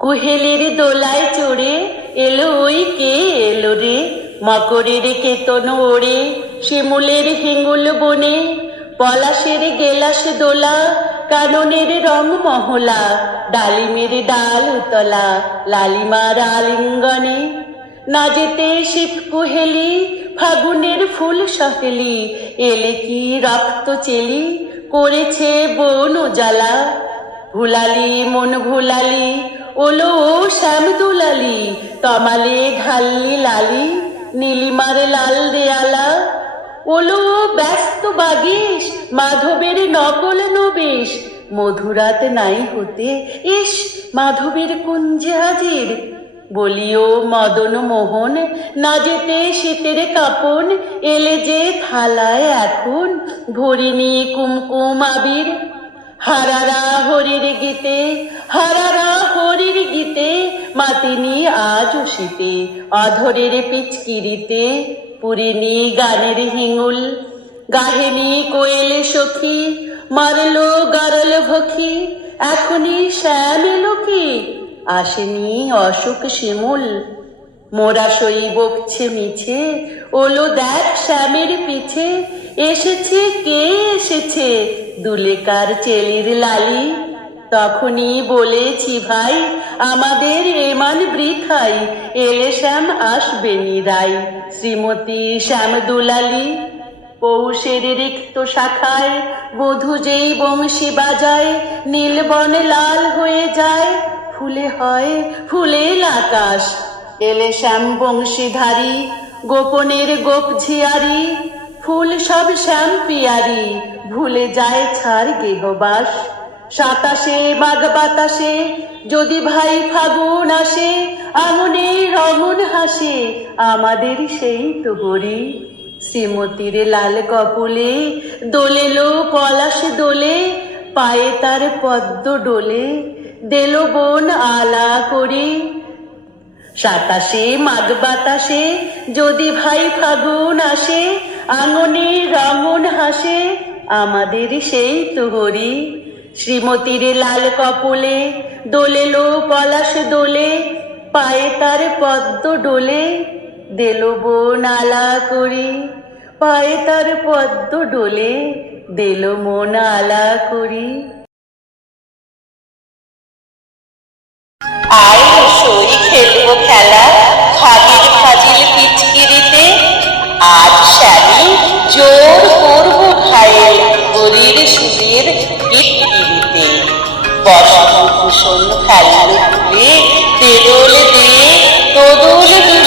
কুহেলের দোলায় চড়ে এলো ওই কে এলো রে? মকরের কেতন ওড়ে, শিমুলের হিঙ্গুল বনে, পলাশের গেলাস দোলা, কাননের রং মহলা, ডালিমের ডাল উতলা, লালিমার আলিঙ্গনে। না যেতে শীত কুহেলি, ফাগুনের ফুল সহেলি, এলে কি রক্ত চেলি, করেছে বন জ্বালা ভুলালি, মন ভুলালি ওলো ও শ্যাম দুলালি, তমালে ঢাললি লালি, নীলিমার লাল দেয়ালা। ওলো ও ব্যস্ত বাগিস, মাধবের নকল নবেশ, মধুরাত নাই হতে ইস, মাধবের কুঞ্জে হাজির। বলিও মদন মোহন, না যেতে শীতের কাপন, এলে যে থালায় এখন ভরিনি কুমকুম আবির। হারারা হরির গীতে, হারারা হরির গীতে মাতিনি আজ শীতে অধরের পিচকিরিতে পুরিনি গানের হিঙুল। গাহেনি কোয়েল সখী, মারলো গারল ভখি। এখনই শ্যাম এলো কি আসেনি অশোক শিমুল। মোরা সই বকছে মিছে, ওলো দেখ শ্যামের পিছে। এসেছে, কে এসেছে? দুলেকার চেলির লালি। তখনই বলেছি ভাই, আমাদের এমান বৃথাই এলে শ্যাম আসবে নিরাই শ্রীমতী শ্যাম দুলালি পৌষের রিক্ত শাখায়, বধূ যেই বংশী বাজায় নীলবন লাল হয়ে যায়। ফুলে হয় ফুলেল আকাশ, এলে শ্যাম বংশীধারী, গোপনের গোপ ঝিয়ারি। ফুল সব শ্যাম পিয়ারি, ভুলে যায় ছাড় গেহবাস। সাতাশে বাগ বাতাসে, যদি ভাই ফাগুন আসে আঙুনে রমন হাসে, আমাদের সেই তো হরি। শ্রীমতীর লাল কপলে দোলেলো পলাশ দোলে, পায়ে তার পদ্ম ডোলে, দেল বোন আলা করে। সাতাশে মাঘ বাতাসে, যদি ভাই ফাগুন আসে আঙনে রাঙন হাসে, আমাদের সেই তো তুহরি শ্রীমতীর লাল কপলে দোলেলো পলাশ দোলে, পায়ে তার পদ্ম ডোলে, দেল বোন আলা করি। পায়ে তার পদ্ম ডোলে, দেল মন আলা করি। আয় সই കല്ലുത്തി തിരുളിതീ തൊതുലുതി